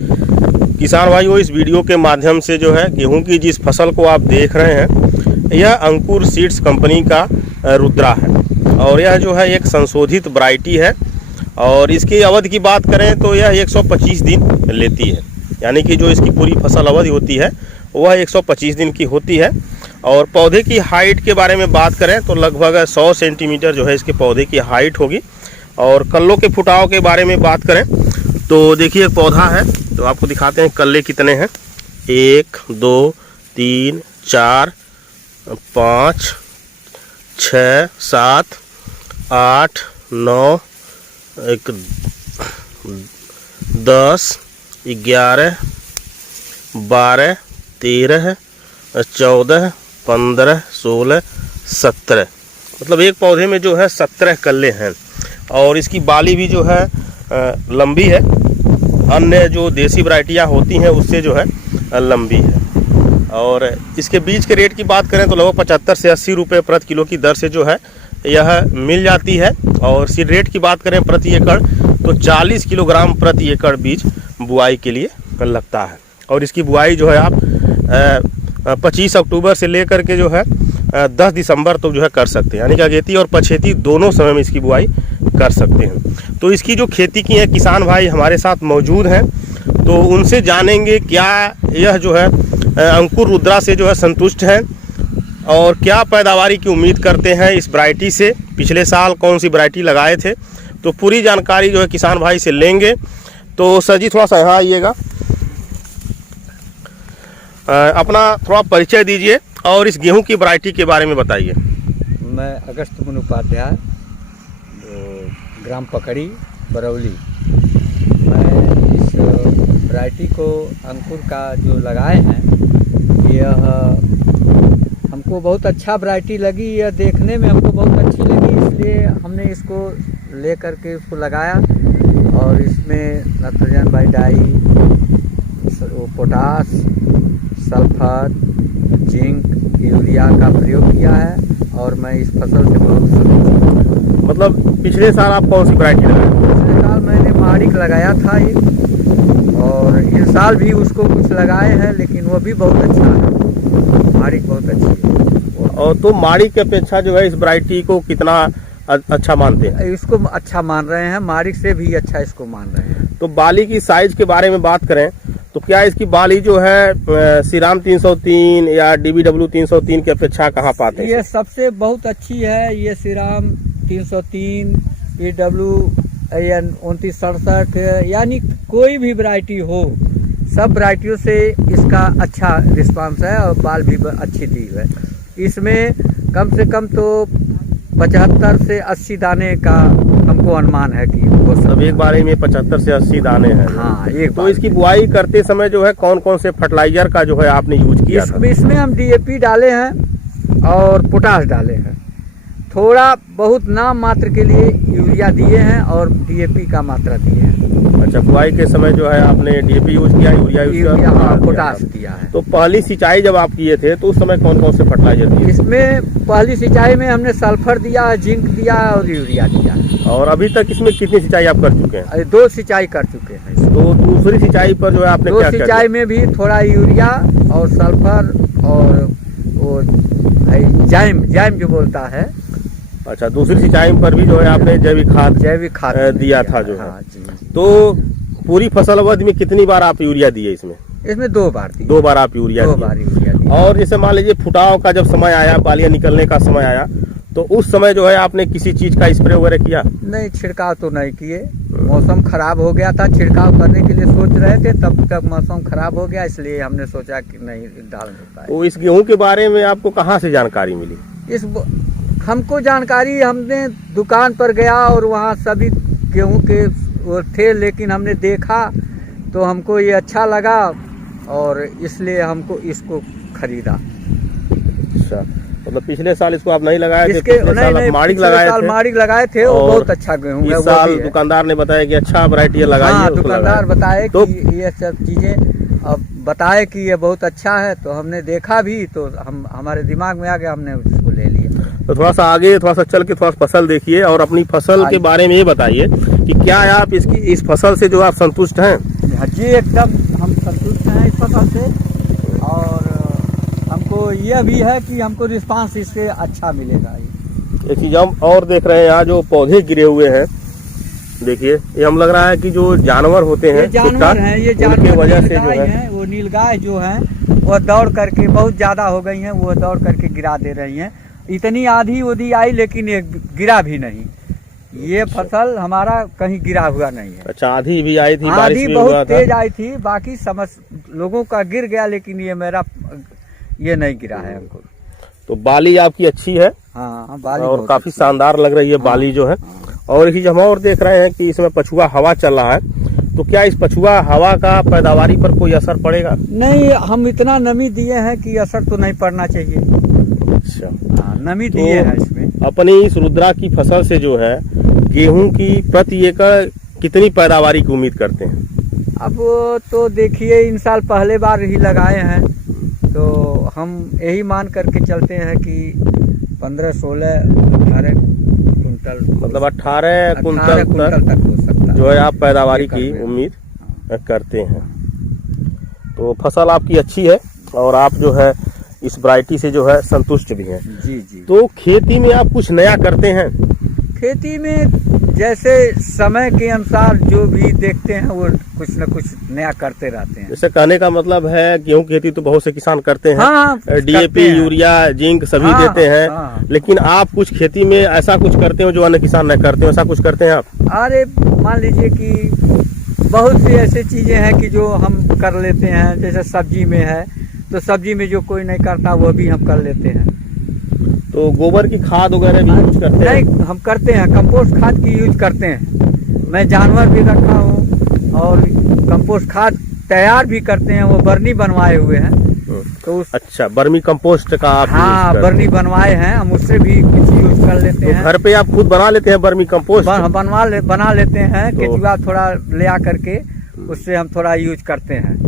किसान भाइयों, इस वीडियो के माध्यम से जो है गेहूं की जिस फसल को आप देख रहे हैं, यह अंकुर सीड्स कंपनी का रुद्रा है और यह जो है एक संशोधित वैरायटी है। और इसकी अवधि की बात करें तो यह 125 दिन लेती है, यानी कि जो इसकी पूरी फसल अवधि होती है वह 125 दिन की होती है। और पौधे की हाइट के बारे में बात करें तो लगभग 100 सेंटीमीटर जो है इसके पौधे की हाइट होगी। और कल्लों के फुटाव के बारे में बात करें तो देखिए पौधा है तो आपको दिखाते हैं कल्ले कितने हैं। 1 2 3 4 5 6 7 8 9 10 11 12 13 14 15 16 17, मतलब एक पौधे में जो है 17 कल्ले हैं। और इसकी बाली भी जो है लंबी है, अन्य जो देसी वैरायटियाँ होती हैं उससे जो है लंबी है। और इसके बीज के रेट की बात करें तो लगभग 75 से 80 रुपये प्रति किलो की दर से जो है यह मिल जाती है। और सीड रेट की बात करें प्रति एकड़ तो 40 किलोग्राम प्रति एकड़ बीज बुआई के लिए लगता है। और इसकी बुआई जो है आप 25 अक्टूबर से लेकर के जो है 10 दिसंबर तो जो है कर सकते हैं, यानी कि अगेती और पछेती दोनों समय में इसकी बुआई कर सकते हैं। तो इसकी जो खेती की है किसान भाई हमारे साथ मौजूद हैं, तो उनसे जानेंगे क्या यह जो है अंकुर रुद्रा से जो है संतुष्ट हैं और क्या पैदावारी की उम्मीद करते हैं इस वैरायटी से, पिछले साल कौन सी वैरायटी लगाए थे। तो पूरी जानकारी जो है किसान भाई से लेंगे। तो सर जी थोड़ा सा यहाँ आइएगा, अपना थोड़ा परिचय दीजिए और इस गेहूं की वैरायटी के बारे में बताइए। मैं अगस्त उपाध्याय, ग्राम पकड़ी, बरौली। मैं इस वैरायटी को अंकुर का जो लगाए हैं यह हमको बहुत अच्छा वैरायटी लगी, यह देखने में हमको बहुत अच्छी लगी, इसलिए हमने इसको ले करके इसको लगाया। और इसमें नाइट्रोजन बाई डाई, पोटास, सल्फर, जिंक, यूरिया का प्रयोग किया है और मैं इस फसल से बहुत संतुष्ट हूँ। मतलब पिछले साल आप कौन सी वैरायटी लगाए? पिछले साल मैंने मारिक लगाया था एक, और इस साल भी उसको कुछ लगाए हैं, लेकिन वो भी बहुत अच्छा है, मारिक बहुत अच्छी है। और तो मारिक की अपेक्षा जो है इस वैरायटी को कितना अच्छा मानते हैं? इसको अच्छा मान रहे हैं, मारिक से भी अच्छा इसको मान रहे हैं। तो बाली की साइज के बारे में बात करें तो क्या इसकी बाली जो है श्रीराम 303 या DBW 303 की अपेक्षा कहाँ पाते हैं? ये सबसे बहुत अच्छी है, ये श्रीराम 303, PW 2967, यानी कोई भी वैरायटी हो, सब वैरायटियों से इसका अच्छा रिस्पांस है और बाल भी अच्छी दी है। इसमें कम से कम तो 75 से 80 दाने का हमको अनुमान है कि वो सब एक बार में 75 से 80 दाने हैं। हाँ, एक तो इसकी बुआई करते समय जो है कौन कौन से फर्टिलाइजर का जो है आपने यूज किया था? इसमें हम DAP डाले हैं और पोटास डाले हैं, थोड़ा बहुत नाम मात्र के लिए यूरिया दिए हैं और DAP का मात्रा दिए हैं। अच्छा, बुआई के समय जो है आपने DAP यूज किया, यूरिया यूज किया, पोटास दिया है। तो पहली सिंचाई जब आप किए थे तो उस समय कौन कौन से फर्टिलाइजर दिए? इसमें पहली सिंचाई में हमने सल्फर दिया, जिंक दिया और यूरिया दिया। और अभी तक इसमें कितनी सिंचाई आप कर चुके हैं? 2 सिंचाई कर चुके हैं। तो दूसरी सिंचाई पर जो है आपने क्या किया? 2 सिंचाई में भी थोड़ा यूरिया और सल्फर और वो जैम जो बोलता है। अच्छा, दूसरी सिंचाई पर भी जो है आपने जैविक खाद दिया था जो है। तो पूरी फसल अवधि में कितनी बार आप यूरिया दिए इसमें? इसमें 2 बार दी। 2 बार आप यूरिया दिए। और जैसे मान लीजिए फुटाव का जब समय आया, बालियां निकलने का समय आया, तो उस समय जो है आपने किसी चीज का स्प्रे वगैरह किया? नहीं, छिड़काव तो नहीं किए, मौसम खराब हो गया था, छिड़काव करने के लिए सोच रहे थे, तब तक मौसम खराब हो गया, इसलिए हमने सोचा कि नहीं डाल देता है। तो इस गेहूं के बारे में आपको कहाँ से जानकारी मिली? हमको जानकारी, हमने दुकान पर गया और वहाँ सभी गेहूं के वो थे, लेकिन हमने देखा तो हमको ये अच्छा लगा और इसलिए हमको इसको खरीदा। अच्छा, मतलब पिछले साल इसको आप नहीं लगाए थे? नहीं, मारिक लगाए थे वो बहुत अच्छा गेहूं है। इस साल दुकानदार ने बताया कि अच्छा वैरायटी लगाई है। दुकानदार बताए कि ये सब चीजें अब बताए कि ये बहुत अच्छा है, तो हमने देखा भी, तो हमारे दिमाग में आ गया, हमने उसको ले लिया। तो थोड़ा सा आगे थोड़ा सा चल के थोड़ा फसल देखिए और अपनी फसल के बारे में ये बताइए कि क्या आप इस फसल से जो आप संतुष्ट हैं? हाँ जी, एकदम हम संतुष्ट हैं इस फसल से, और हमको यह भी है कि हमको रिस्पांस इससे अच्छा मिलेगा। एक चीज हम और देख रहे हैं, यहाँ जो पौधे गिरे हुए हैं, देखिए ये हम लग रहा है कि जो जानवर होते हैं, ये जानवर हैं, ये उनके जानवर वजह से जो नीलगाय है हैं, वो नीलगाय जो हैं वो दौड़ करके बहुत ज्यादा हो गई हैं, वो दौड़ करके गिरा दे रही हैं। इतनी आधी उधी आई लेकिन ये गिरा भी नहीं। ये फसल हमारा कहीं गिरा हुआ नहीं है। अच्छा, आधी भी आई थी, बारिश आधी भी हुआ बहुत था। तेज आई थी, बाकी समझ लोगों का गिर गया, लेकिन ये मेरा ये नहीं गिरा है हमको। तो बाली आपकी अच्छी है, हाँ, बाली और बहुत काफी अच्छी शानदार लग रही है बाली जो है। और एक चीज हम और देख रहे हैं कि इसमें पछुआ हवा चल रहा है, तो क्या इस पछुआ हवा का पैदावारी पर कोई असर पड़ेगा? नहीं, हम इतना नमी दिए हैं कि असर तो नहीं पड़ना चाहिए। अच्छा, हाँ, नमी तो दिए हैं इसमें। अपनी इस रुद्रा की फसल से जो है गेहूं की प्रति एकड़ कितनी पैदावारी की उम्मीद करते हैं? अब तो देखिए, इन साल पहले बार ही लगाए हैं, तो हम यही मान करके चलते हैं कि 15, 16, 18 कुंटल, मतलब 18 कुंटल तक हो सकता है जो है आप पैदावारी की एकड़ में। उम्मीद करते हैं। तो फसल आपकी अच्छी है, और आप जो है इस वैरायटी से जो है संतुष्ट भी हैं। जी जी। तो खेती में आप कुछ नया करते हैं? खेती में जैसे समय के अनुसार जो भी देखते हैं वो कुछ न कुछ नया करते रहते हैं। जैसे कहने का मतलब है, गेहूं की खेती तो बहुत से किसान करते हैं, हाँ, डीएपी, करते हैं। यूरिया, जिंक सभी हाँ, देते हैं, हाँ। लेकिन आप कुछ खेती में ऐसा कुछ करते हो जो अन्य किसान नहीं करते हो, ऐसा कुछ करते हैं आप? अरे मान लीजिए कि बहुत सी ऐसी चीजें हैं कि जो हम कर लेते हैं, जैसे सब्जी में है, तो सब्जी में जो कोई नहीं करता वो भी हम कर लेते हैं। तो गोबर की खाद वगैरह भी यूज करते हैं? नहीं, हम करते हैं, कंपोस्ट खाद की यूज करते हैं। मैं जानवर भी रखा हूँ, और कंपोस्ट खाद तैयार भी करते हैं, वो बर्नी बनवाए हुए हैं। तो उस अच्छा, बर्मी कंपोस्ट का आप हाँ, यूज करते बर्नी बनवाए हैं, हम उससे भी कुछ यूज कर लेते हैं? हैं। तो घर पे आप खुद बना लेते हैं बर्मी कंपोस्ट? बना लेते हैं, तो- केचुआ थोड़ा ले आ करके उससे हम थोड़ा यूज करते हैं।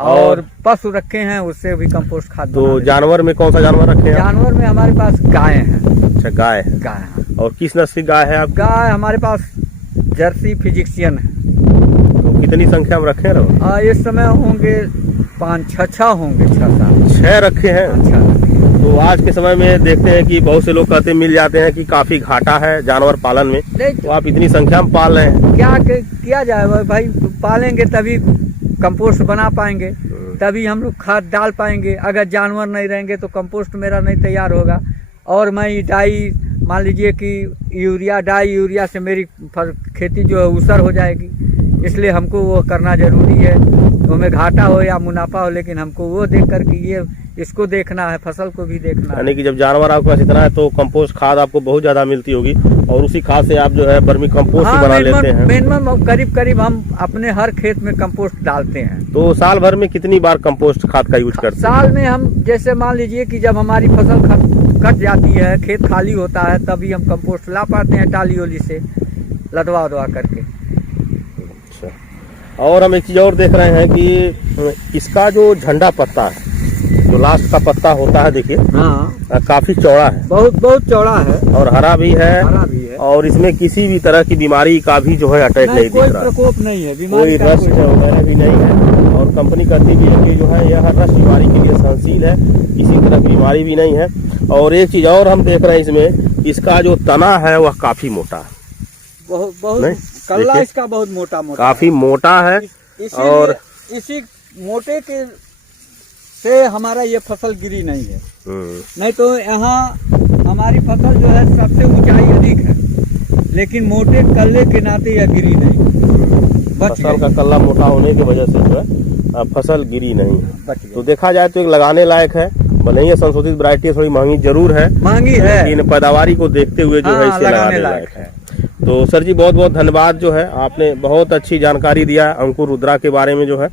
और पशु रखे हैं, उससे भी कंपोस्ट खाद तो बना लेते जानवर में कौन सा जानवर रखे हैं। हैं आप? जानवर में हमारे पास गाय हैं। अच्छा, गाय है। गाय हैं। और किस नस्ल की गाय है आप? गाय हमारे पास जर्सी फिजिक्सियन है। तो कितनी संख्या में रखे हैं? इस समय होंगे 5, 6 होंगे, 6, 7। 6 रखे हैं। अच्छा, तो आज के समय में देखते हैं कि बहुत से लोग कहते मिल जाते हैं कि काफी घाटा है जानवर पालन में, नहीं तो आप इतनी संख्या में पाल रहे हैं। क्या किया जाए भाई, पालेंगे तभी कंपोस्ट बना पाएंगे, तभी हम लोग खाद डाल पाएंगे। अगर जानवर नहीं रहेंगे तो कंपोस्ट मेरा नहीं तैयार होगा। और मैं डाई, मान लीजिए कि डाई यूरिया से मेरी खेती जो है उसर हो जाएगी, इसलिए हमको वो करना जरूरी है। हमें घाटा हो या मुनाफा हो, लेकिन हमको वो देख कर के ये इसको देखना है, फसल को भी देखना है। यानी कि जब जानवर आपके पास इतना है तो कंपोस्ट खाद आपको बहुत ज्यादा मिलती होगी, और उसी खाद से आप जो है बर्मी कंपोस्ट ही बना लेते हैं। मिनिमम करीब हम अपने हर खेत में कंपोस्ट डालते हैं। तो साल भर में कितनी बार कंपोस्ट खाद का यूज करते हैं? साल में हम जैसे मान लीजिए कि जब हमारी फसल कट जाती है, खेत खाली होता है, तभी हम कंपोस्ट ला पाते हैं टाली ओली से लदवा उदवा करके। अच्छा, और हम एक चीज और देख रहे हैं कि इसका जो झंडा पत्ता है, जो लास्ट का पत्ता होता है, देखिए हाँ, काफी चौड़ा है, बहुत चौड़ा है, और हरा भी है, है। और इसमें किसी भी तरह की बीमारी का भी जो है अटैक नहीं कोई दिख रहा है, प्रकोप नहीं है, कोई बीमारी का रस्ट वगैरह भी नहीं है। और कंपनी कहती भी है कि जो है यह हर रस्ट बीमारी के लिए सहनशील है, किसी तरह की बीमारी भी नहीं है। और एक चीज और हम देख रहे हैं इसमें, इसका जो तना है वह काफी मोटा है, बहुत नहीं? कल्ला देखिए, इसका बहुत मोटा काफी मोटा है। और इसी मोटे के से हमारा ये फसल गिरी नहीं है। नहीं तो यहाँ हमारी फसल जो है सबसे ऊंचाई अधिक है, लेकिन मोटे कल्ले के नाते यह गिरी नहीं, बच फसल का कल्ला मोटा होने की वजह से जो है फसल गिरी नहीं है। बच तो देखा जाए तो एक लगाने लायक है, भले ही संशोधित वैरायटी थोड़ी महंगी जरूर है, महंगी है, लेकिन पैदावारी को देखते हुए जो है इसे लगाने लायक है। तो सर जी बहुत बहुत धन्यवाद, जो है आपने बहुत अच्छी जानकारी दिया अंकुर रुद्रा के बारे में जो है।